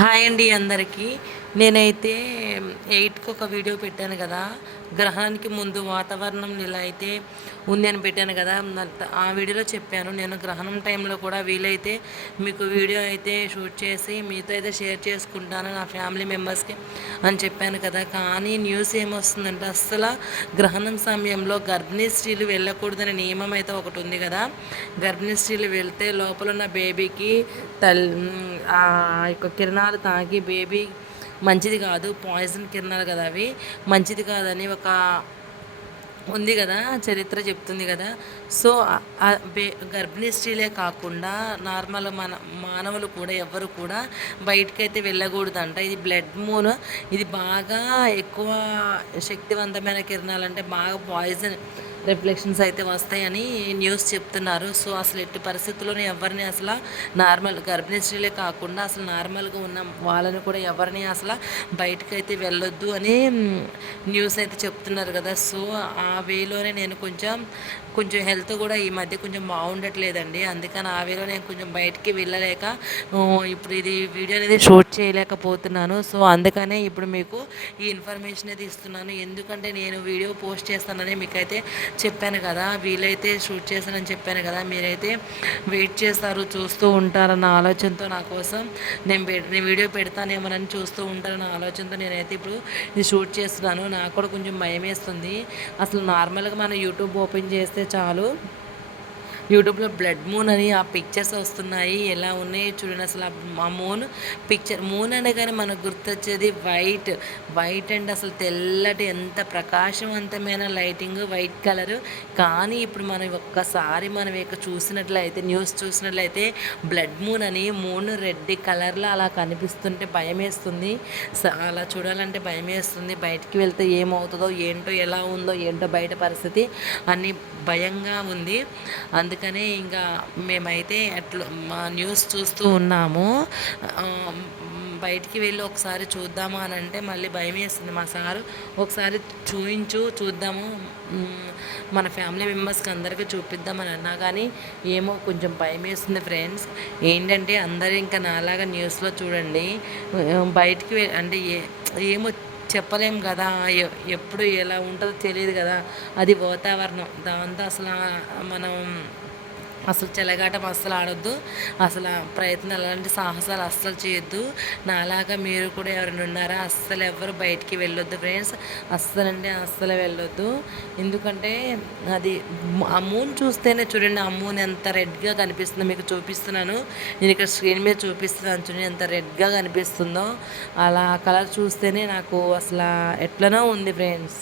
Hi అండి అందరికీ. నేనైతే ఎయిట్కి ఒక వీడియో పెట్టాను కదా. గ్రహణానికి ముందు వాతావరణం ఇలా అయితే ఉంది అని పెట్టాను కదా. ఆ వీడియోలో చెప్పాను. నేను గ్రహణం టైంలో కూడా వీలైతే మీకు వీడియో అయితే షూట్ చేసి మీతో అయితే షేర్ చేసుకుంటాను. నా ఫ్యామిలీ మెంబర్స్కి అని చెప్పాను కదా. కానీ న్యూస్ ఏమొస్తుందంటే అస్సలు గ్రహణం సమయంలో గర్భిణీ స్త్రీలు వెళ్ళకూడదనే నియమం అయితే ఒకటి ఉంది కదా. గర్భిణీ స్త్రీలు వెళ్తే లోపల ఉన్న బేబీకి తల్లి ఆ యొక్క కిరణాలు తాగి బేబీ మంచిది కాదు పాయిజన్ కిరణాలు కదా అవి. మంచిది కాదని ఒక ఉంది కదా చరిత్ర చెప్తుంది కదా. సో గర్భిణీ స్త్రీలే కాకుండా నార్మల్ మన మానవులు కూడా ఎవరు కూడా బయటకైతే వెళ్ళకూడదంట. ఇది బ్లడ్ మూన్ ఇది బాగా ఎక్కువ శక్తివంతమైన కిరణాలు అంటే బాగా పాయిజన్. రిఫ్లెక్షన్స్ అయితే వస్తాయని న్యూస్ చెప్తున్నారు. సో అసలు ఎట్టి పరిస్థితుల్లోనే ఎవరిని అసలు నార్మల్ గర్భిణీ స్త్రీలే కాకుండా అసలు నార్మల్గా ఉన్న వాళ్ళని కూడా ఎవరిని అసలు బయటకైతే వెళ్ళొద్దు అని న్యూస్ అయితే చెప్తున్నారు కదా. సో ఆ వేలోనే నేను కొంచెం కొంచెం హెల్త్ కూడా ఈ మధ్య కొంచెం బాగుండట్లేదండి. అందుకని ఆ నేను కొంచెం బయటికి వెళ్ళలేక ఇప్పుడు ఇది వీడియో అనేది షూట్ చేయలేకపోతున్నాను. సో అందుకనే ఇప్పుడు మీకు ఈ ఇన్ఫర్మేషన్ అయితే ఇస్తున్నాను. ఎందుకంటే నేను వీడియో పోస్ట్ చేస్తానని మీకైతే చెప్పాను కదా. వీలైతే షూట్ చేస్తానని చెప్పాను కదా. మీరైతే వెయిట్ చేస్తారు చూస్తూ ఉంటారన్న ఆలోచనతో నా కోసం నేను నేను వీడియో పెడతానేమోనని చూస్తూ ఉంటారన్న ఆలోచనతో నేనైతే ఇప్పుడు ఇది షూట్ చేస్తున్నాను. నాకు కూడా కొంచెం భయం వేస్తుంది అసలు నార్మల్గా మనం యూట్యూబ్ ఓపెన్ చేస్తే చాలు. యూట్యూబ్లో బ్లడ్ మూన్ అని ఆ పిక్చర్స్ వస్తున్నాయి. ఎలా ఉన్నాయి చూడండి అసలు ఆ మూన్ పిక్చర్ మూన్ అనగానే మనకు గుర్తొచ్చేది వైట్ వైట్ అండ్ అసలు తెల్లటి ఎంత ప్రకాశవంతమైన లైటింగ్ వైట్ కలర్ కానీ ఇప్పుడు మనం ఒక్కసారి మనం ఇక చూసినట్లయితే న్యూస్ చూసినట్లయితే బ్లడ్ మూన్ అని మూన్ రెడ్ కలర్లో అలా కనిపిస్తుంటే భయం వేస్తుంది. అలా చూడాలంటే భయం వేస్తుంది. బయటికి వెళ్తే ఏమవుతుందో ఏంటో ఎలా ఉందో ఏంటో బయట పరిస్థితి అని భయంగా ఉంది. అందుకనే ఇంకా మేమైతే అట్లా మా న్యూస్ చూస్తూ ఉన్నాము. బయటికి వెళ్ళి ఒకసారి చూద్దామా అని అంటే మళ్ళీ భయం వేస్తుంది. మా సారు ఒకసారి చూయించు చూద్దాము. మన ఫ్యామిలీ మెంబర్స్కి అందరికీ చూపిద్దామని అన్నా కానీ ఏమో కొంచెం భయం వేస్తుంది ఫ్రెండ్స్. ఏంటంటే అందరూ ఇంకా నాలాగా న్యూస్లో చూడండి. బయటికి అంటే ఏ ఏమో చెప్పలేం కదా ఎప్పుడు ఎలా ఉంటుందో తెలియదు కదా. అది వాతావరణం. దాంతో అసలు మనం అసలు చెలగాటం అస్సలు ఆడొద్దు. అసలు ప్రయత్నాలు అలాంటి సాహసాలు అస్సలు చేయొద్దు. నాలాగా మీరు కూడా ఎవరైనా ఉన్నారా అస్సలు ఎవరు బయటికి వెళ్ళొద్దు ఫ్రెండ్స్. అస్సలు అంటే అస్సలు వెళ్ళొద్దు. ఎందుకంటే అది ఆ మూన్ చూస్తేనే చూడండి ఆ మూన్ ఎంత రెడ్గా కనిపిస్తుందో మీకు చూపిస్తున్నాను. నేను ఇక్కడ స్క్రీన్ మీద చూపిస్తున్నాను చూడండి ఎంత రెడ్గా కనిపిస్తుందో. అలా కలర్ చూస్తేనే నాకు అసలు ఎట్లనో ఉంది ఫ్రెండ్స్.